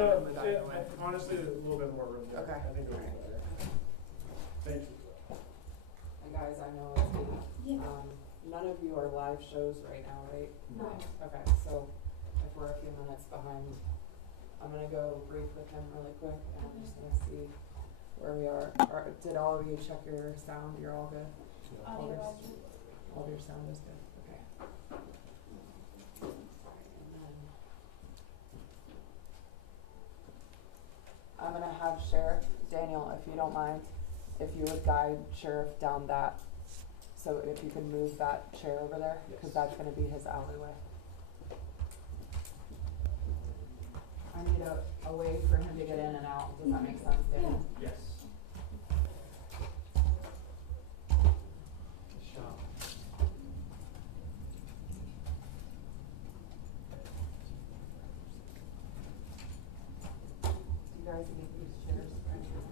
out and then move out of the way? Honestly, there's a little bit more room there. Okay. I think it'll be better. Thank you. And guys, I know it's late. Yeah. None of you are live shows right now, right? No. Okay, so if we're a few minutes behind, I'm gonna go brief with him really quick and I'm just gonna see where we are. Did all of you check your sound? You're all good? All of your sound is good. Okay. And then I'm gonna have Sheriff Daniel, if you don't mind, if you would guide Sheriff down that. So if you can move that chair over there, because that's gonna be his alleyway. I need a way for him to get in and out. Does that make sense, Daniel? Yes. You guys need these chairs right here.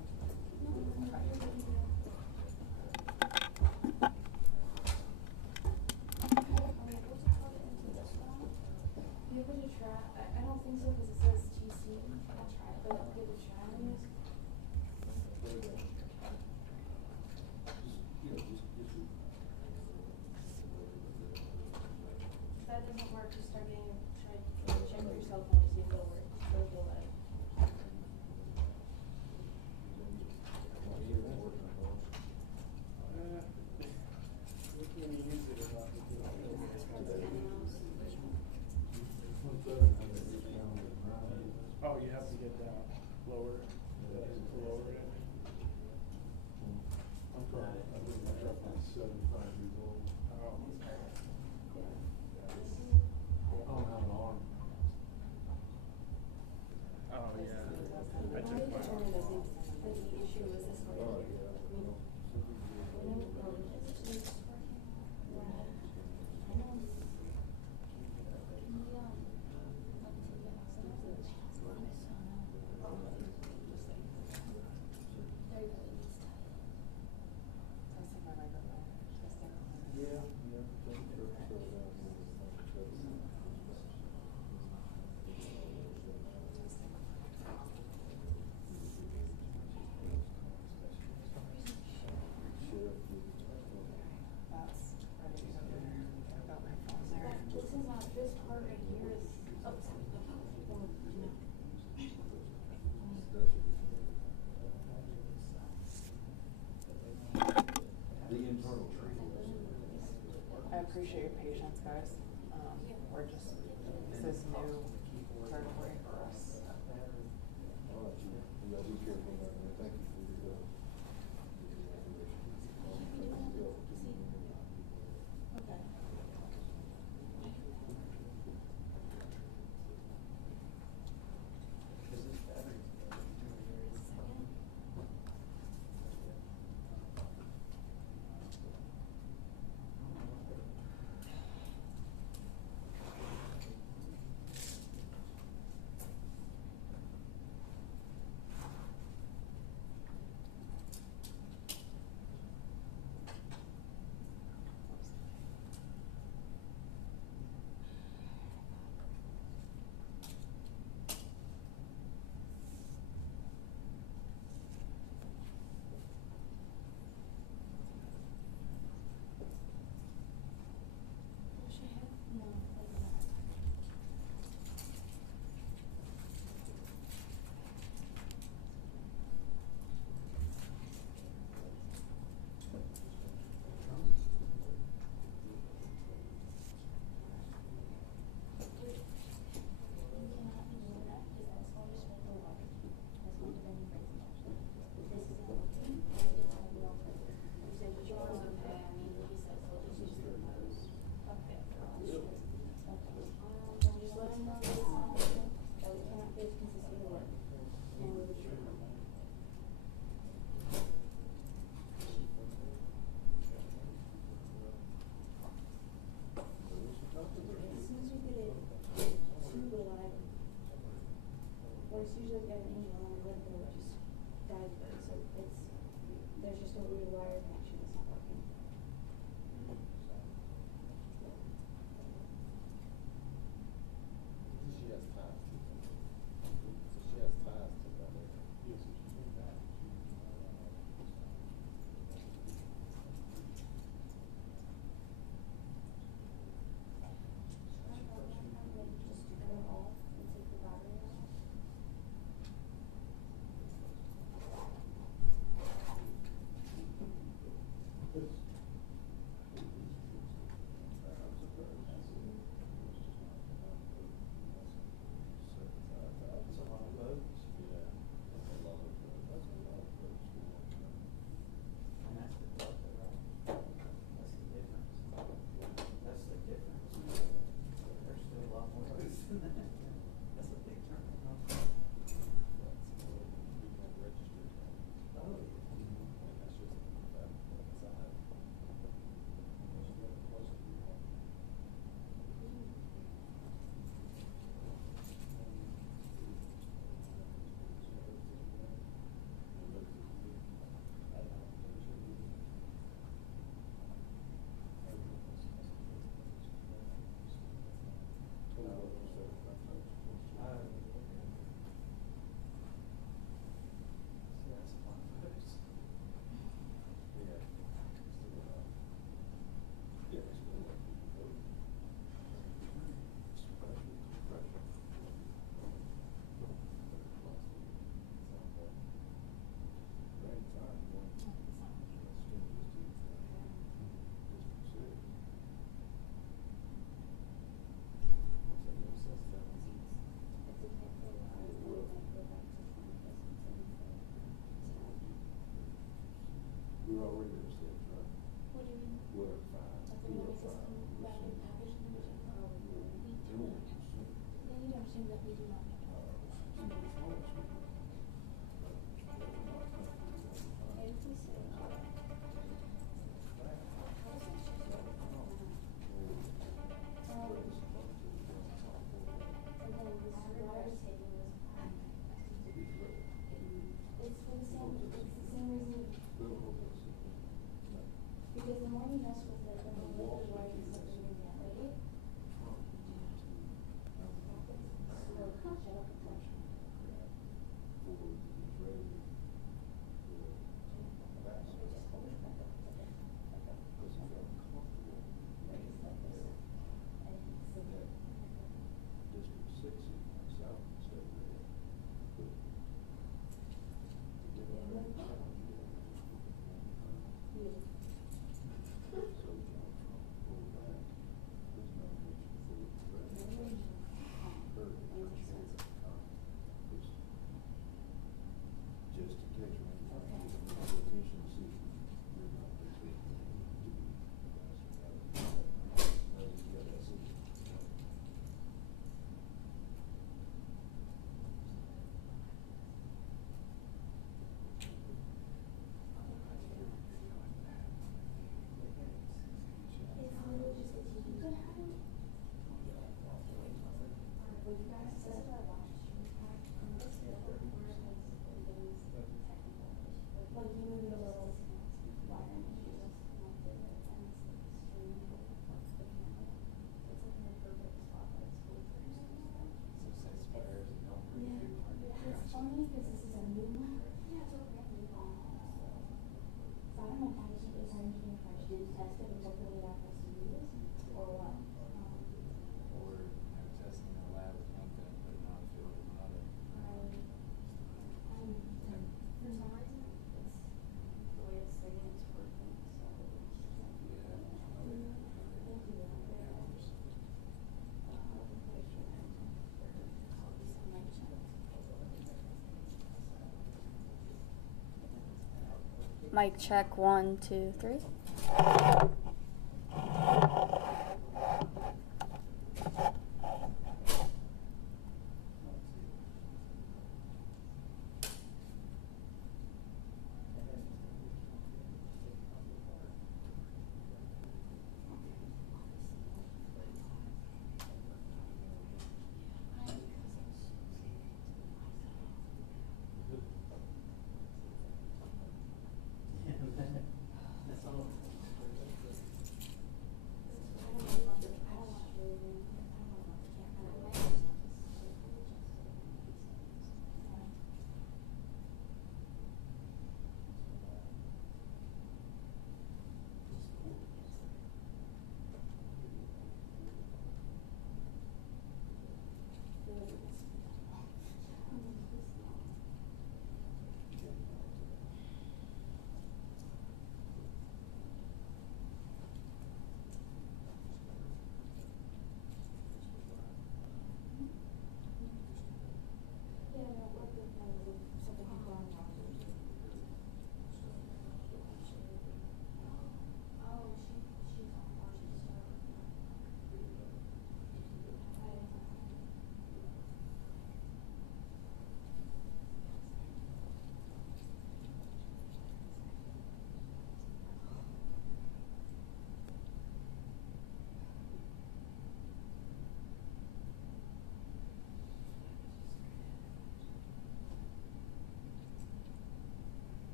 You able to try? I don't think so because it says GC. I'll try it, but I'll give it a try. If that doesn't work, just start getting try check your cell phone to see if it'll work. It'll go live. We can use it or not. Oh, you have to get that lower, to lower it. I'm trying, I think my truck is 75 years old. Oh. I don't have an arm. Oh, yeah. I took My mine determined, I off. think that the issue was this way. Oh, yeah. Testing my microphone. Testing. Yeah. That's ready to go there. I've got my phone there. This is not, this part right here is upside down. The internal training. I appreciate your patience, guys. We're just, this is new territory for us. All right, you gotta be careful, man. Thank you for your help. Okay. Mic check 1, 2, 3.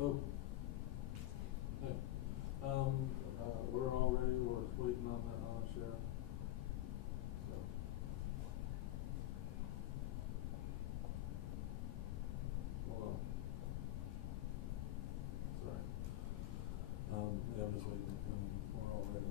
Hello. Hey, we're all ready, we're waiting on the, sheriff. So. Hold on. Sorry. Yeah, I'm just waiting, we're all ready.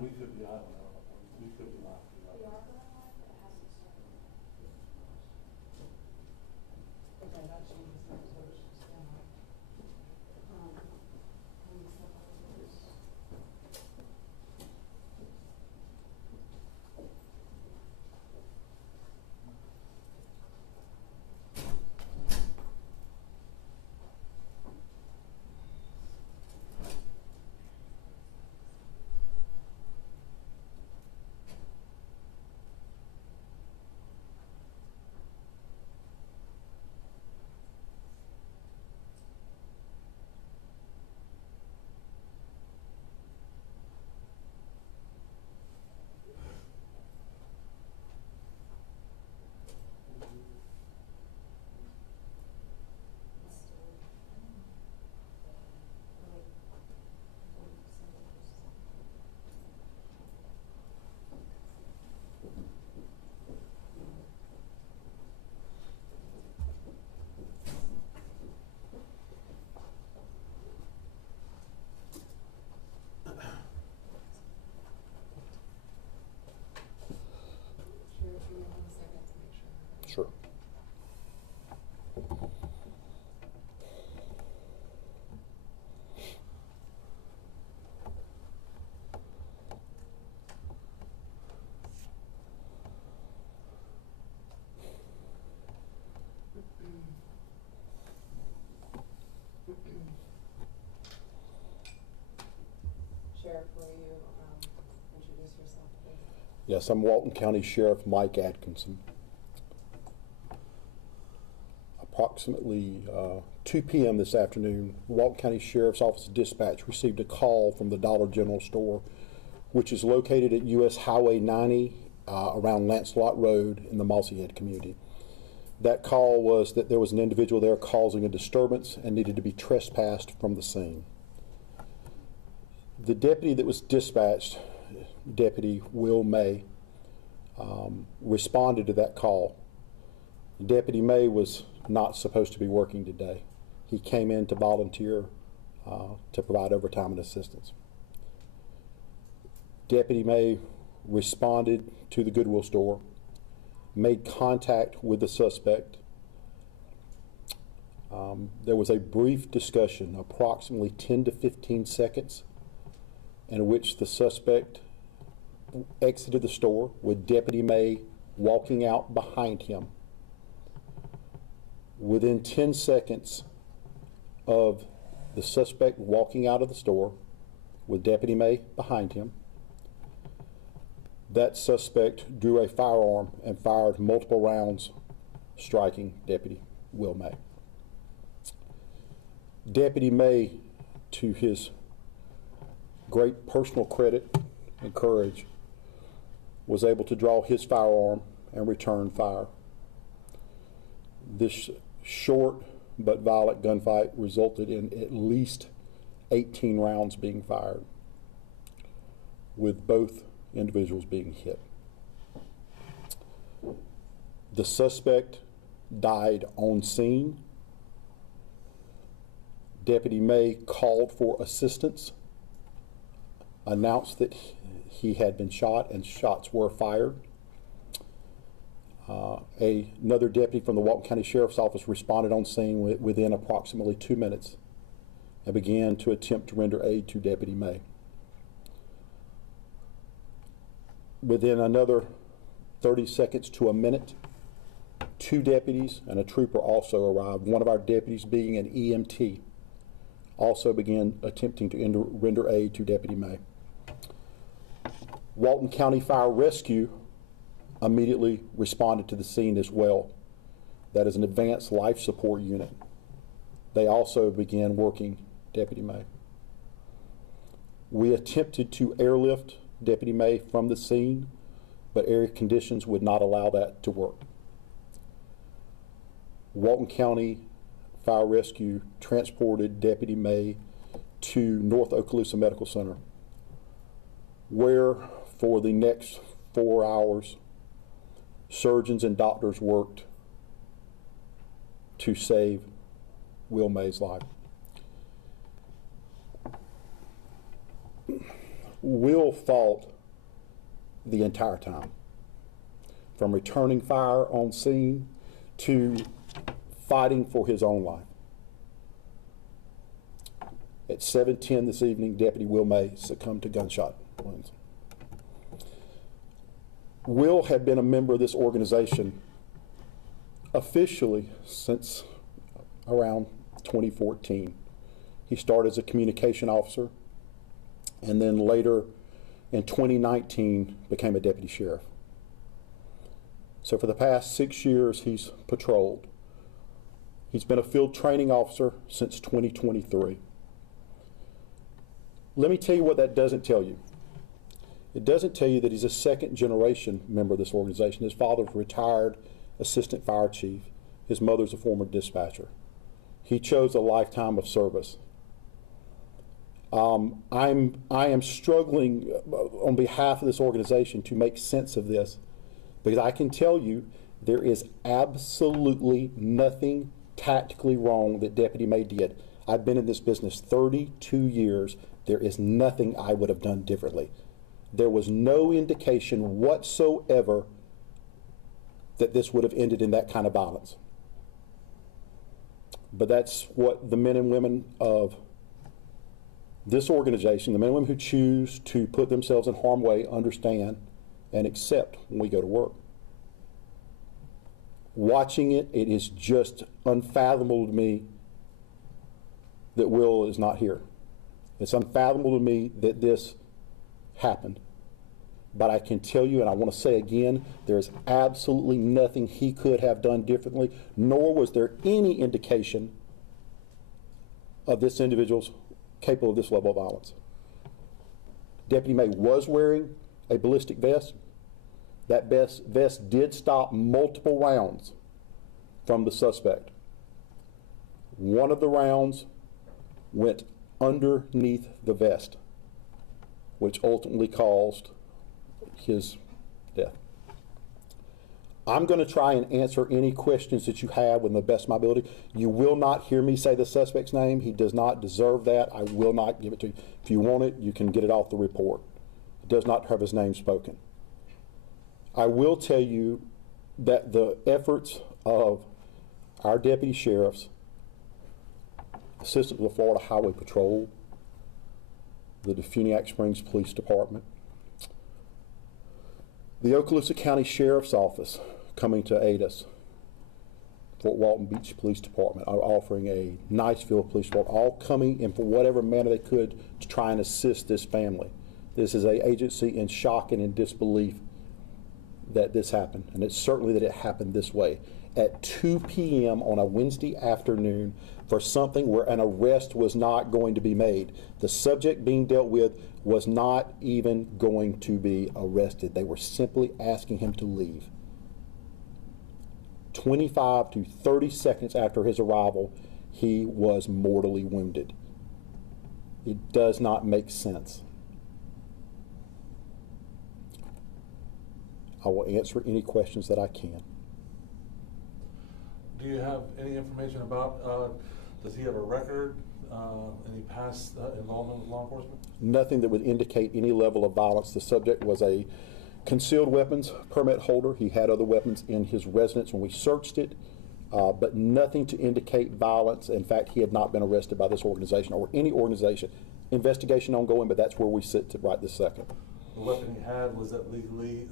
we could be, I don't know, we could be not. We are going live, but it hasn't started. Okay, that changes things, so it's just gonna, can we step on this? Sure, give me 1 second to make sure. Sure. Sheriff, will you, introduce yourself, please? Yes, I'm Walton County Sheriff Mike Atkinson. Approximately 2 p.m. this afternoon, Walton County Sheriff's Office Dispatch received a call from the Dollar General store, which is located at US Highway 90 around Lancelot Road in the Mossy Head community. That call was that there was an individual there causing a disturbance and needed to be trespassed from the scene. The deputy that was dispatched, Deputy Will May, responded to that call. Deputy May was not supposed to be working today. He came in to volunteer to provide overtime and assistance. Deputy May responded to the Goodwill store, made contact with the suspect. There was a brief discussion, approximately 10 to 15 seconds, in which the suspect exited the store with Deputy May walking out behind him. Within 10 seconds of the suspect walking out of the store with Deputy May behind him, that suspect drew a firearm and fired multiple rounds, striking Deputy Will May. Deputy May, to his great personal credit and courage, was able to draw his firearm and return fire. This short but violent gunfight resulted in at least 18 rounds being fired, with both individuals being hit. The suspect died on scene. Deputy May called for assistance, announced that he had been shot and shots were fired. Another deputy from the Walton County Sheriff's Office responded on scene within approximately 2 minutes and began to attempt to render aid to Deputy May. Within another 30 seconds to a minute, 2 deputies and a trooper also arrived. One of our deputies, being an EMT, also began attempting to render aid to Deputy May. Walton County Fire Rescue immediately responded to the scene as well. That is an advanced life support unit. They also began working Deputy May. We attempted to airlift Deputy May from the scene, but air conditions would not allow that to work. Walton County Fire Rescue transported Deputy May to North Okaloosa Medical Center, where for the next 4 hours, surgeons and doctors worked to save Will May's life. Will fought the entire time, from returning fire on scene to fighting for his own life. At 7:10 this evening, Deputy Will May succumbed to gunshot wounds. Will had been a member of this organization officially since around 2014. He started as a communication officer and then later in 2019 became a deputy sheriff. So for the past 6 years, he's patrolled. He's been a field training officer since 2023. Let me tell you what that doesn't tell you. It doesn't tell you that he's a second generation member of this organization. His father's a retired assistant fire chief. His mother's a former dispatcher. He chose a lifetime of service. I am struggling on behalf of this organization to make sense of this, because I can tell you there is absolutely nothing tactically wrong that Deputy May did. I've been in this business 32 years. There is nothing I would have done differently. There was no indication whatsoever that this would have ended in that kind of violence. But that's what the men and women of this organization, the men and women who choose to put themselves in harm's way, understand and accept when we go to work. Watching it, it is just unfathomable to me that Will is not here. It's unfathomable to me that this happened. But I can tell you, and I want to say again, there is absolutely nothing he could have done differently, nor was there any indication of this individual's capable of this level of violence. Deputy May was wearing a ballistic vest. That vest did stop multiple rounds from the suspect. One of the rounds went underneath the vest, which ultimately caused his death. I'm going to try and answer any questions that you have with the best of my ability. You will not hear me say the suspect's name. He does not deserve that. I will not give it to you. If you want it, you can get it off the report. It does not have his name spoken. I will tell you that the efforts of our deputy sheriffs, assistant of the Florida Highway Patrol, the Defuniak Springs Police Department, the Okaloosa County Sheriff's Office coming to aid us, Fort Walton Beach Police Department are offering a Niceville Police Department, all coming in for whatever manner they could to try and assist this family. This is an agency in shock and in disbelief that this happened, and it's certainly that it happened this way at 2 p.m. on a Wednesday afternoon for something where an arrest was not going to be made. The subject being dealt with was not even going to be arrested. They were simply asking him to leave. 25 to 30 seconds after his arrival, he was mortally wounded. It does not make sense. I will answer any questions that I can. Do you have any information about, does he have a record, any past involvement with law enforcement? Nothing that would indicate any level of violence. The subject was a concealed weapons permit holder. He had other weapons in his residence when we searched it, but nothing to indicate violence. In fact, he had not been arrested by this organization or any organization. Investigation ongoing, but that's where we sit right this second. The weapon he had, was that legally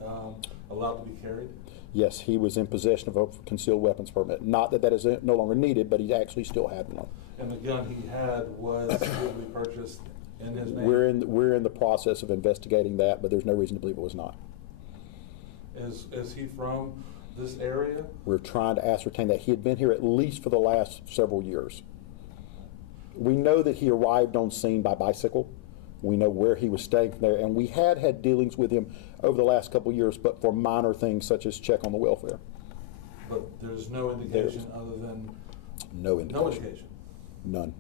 allowed to be carried? Yes, he was in possession of a concealed weapons permit. Not that that is no longer needed, but he actually still had one. And the gun he had was legally purchased in his name? We're in the process of investigating that, but there's no reason to believe it was not. Is he from this area? We're trying to ascertain that. He had been here at least for the last several years. We know that he arrived on scene by bicycle. We know where he was staying from there, and we had dealings with him over the last couple of years, but for minor things such as check on the welfare. But there's no indication other than... No indication. No indication? None.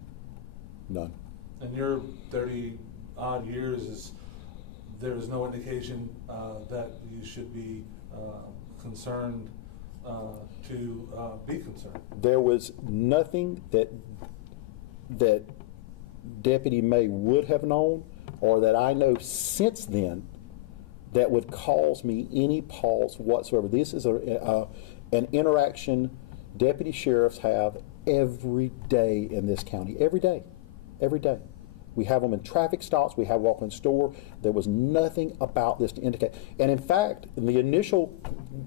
None. In your 30-odd years, there is no indication that you should be concerned to be concerned? There was nothing that Deputy May would have known or that I know since then that would cause me any pause whatsoever. This is an interaction deputy sheriffs have every day in this county. Every day. Every day. We have them in traffic stops. We have walk in store. There was nothing about this to indicate. And in fact, in the initial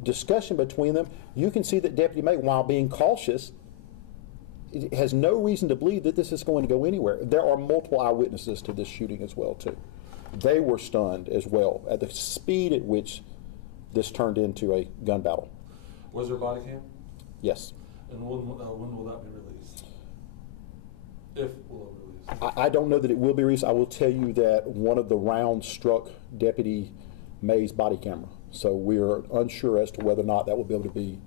discussion between them, you can see that Deputy May, while being cautious, has no reason to believe that this is going to go anywhere. There are multiple eyewitnesses to this shooting as well, too. They were stunned as well at the speed at which this turned into a gun battle. Was there a body cam? Yes. And when will that be released? If will it be released? I don't know that it will be released. I will tell you that one of the rounds struck Deputy May's body camera. So we are unsure as to whether or not that will be able to be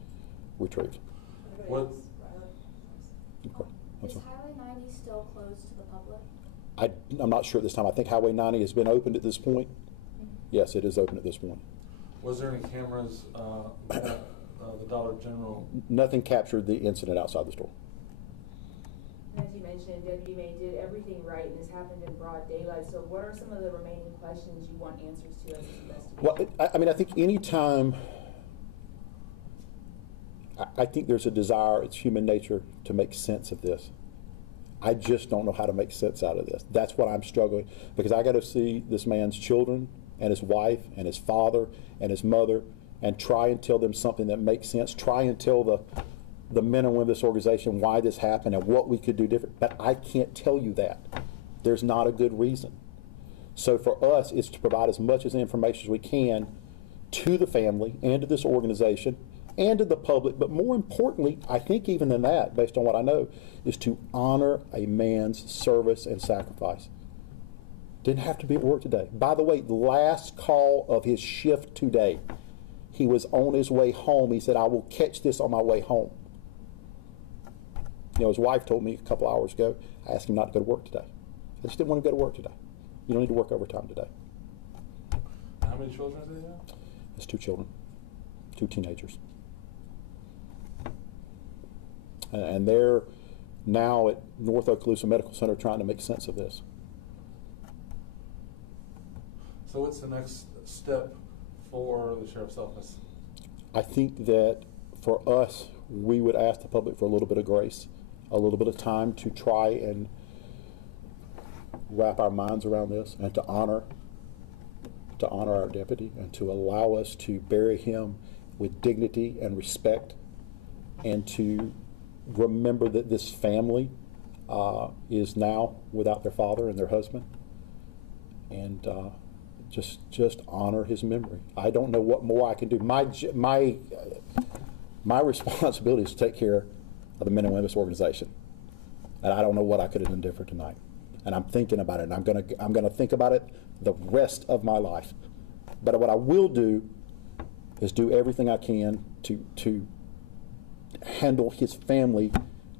retrieved. What? Okay. Is Highway 90 still closed to the public? I'm not sure at this time. I think Highway 90 has been opened at this point. Yes, it is open at this point. Was there any cameras at the Dollar General? Nothing captured the incident outside the store. As you mentioned, Deputy May did everything right, and this happened in broad daylight. So what are some of the remaining questions you want answers to as this investigation? Well, I mean, I think any time, I think there's a desire, it's human nature, to make sense of this. I just don't know how to make sense out of this. That's what I'm struggling, because I got to see this man's children and his wife and his father and his mother and try and tell them something that makes sense. Try and tell the men and women of this organization why this happened and what we could do different. But I can't tell you that. There's not a good reason. So for us, it's to provide as much as information as we can to the family and to this organization and to the public. But more importantly, I think even than that, based on what I know, is to honor a man's service and sacrifice. Didn't have to be at work today. By the way, the last call of his shift today, he was on his way home. He said, I will catch this on my way home. You know, his wife told me a couple hours ago, I asked him not to go to work today. I just didn't want to go to work today. You don't need to work overtime today. How many children do they have? It's 2 children, 2 teenagers. And they're now at North Okaloosa Medical Center trying to make sense of this. So what's the next step for the Sheriff's Office? I think that for us, we would ask the public for a little bit of grace, a little bit of time to try and wrap our minds around this and to honor our deputy and to allow us to bury him with dignity and respect and to remember that this family is now without their father and their husband, and just honor his memory. I don't know what more I can do. My responsibility is to take care of the men and women of this organization, and I don't know what I could have done different tonight. And I'm thinking about it, and I'm gonna think about it the rest of my life. But what I will do is do everything I can to handle his family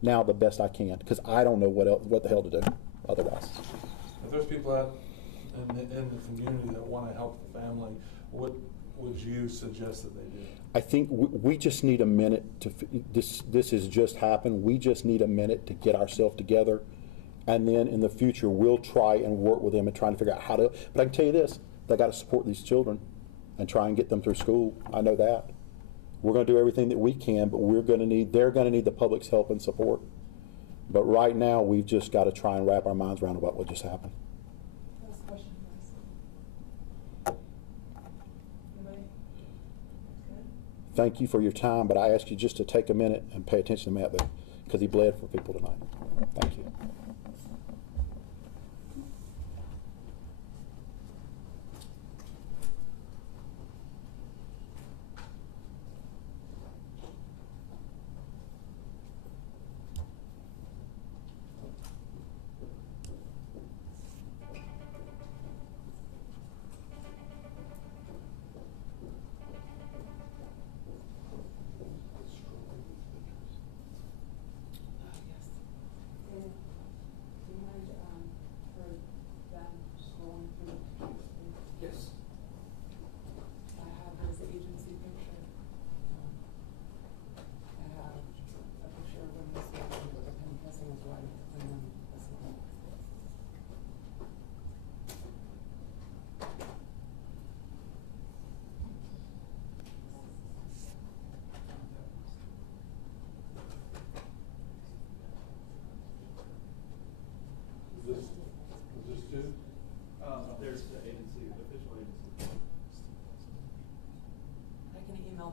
now the best I can, because I don't know what the hell to do otherwise. If there's people out in the community that want to help the family, what would you suggest that they do? I think we just need a minute to, this has just happened, we just need a minute to get ourselves together, and then in the future we'll try and work with them and try to figure out how to, but I can tell you this, they got to support these children and try and get them through school. I know that. We're going to do everything that we can, but they're going to need the public's help and support. But right now, we've just got to try and wrap our minds around what just happened. Last question, please. Anybody? Good? Thank you for your time, but I ask you just to take a minute and pay attention to Matt there, because he bled for people tonight. Thank you.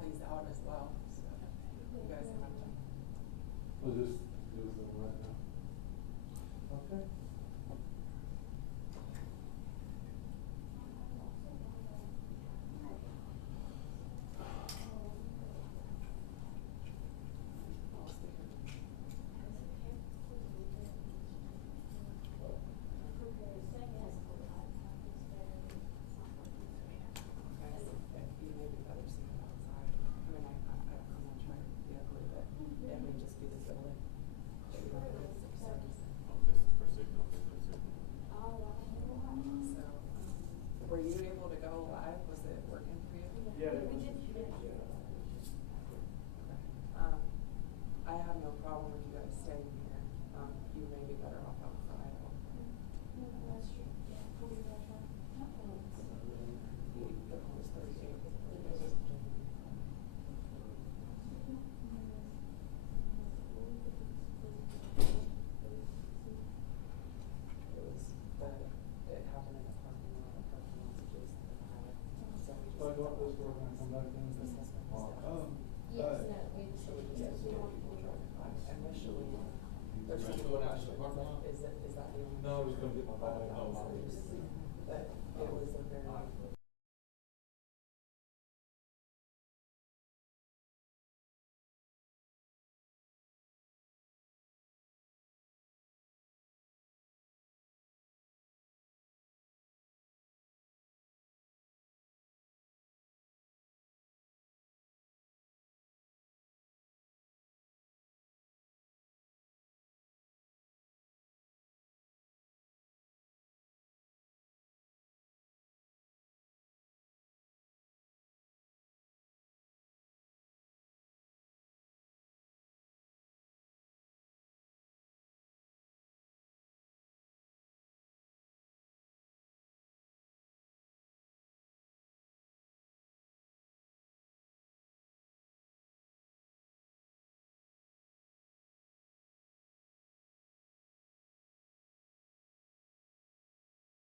these out as well, so you guys have them. We'll just do them right now. Okay. I'll stay here. Guys, you may be better seeing outside. I mean, I'm not trying to be ugly, but it may just be this building. Just for signal, So, were you able to go live? Was it working for you? Yeah, I have no problem with you guys staying here. You may be better off outside. The home is 38. It happened in a parking lot. The parking lot's adjacent to the highway. So we So I go up this door just. and come back in. This has been established. Yes, no, So we just have to get people driving by. Initially, there's some questions, like, is that the only? No, I was gonna get my bag. But it was a very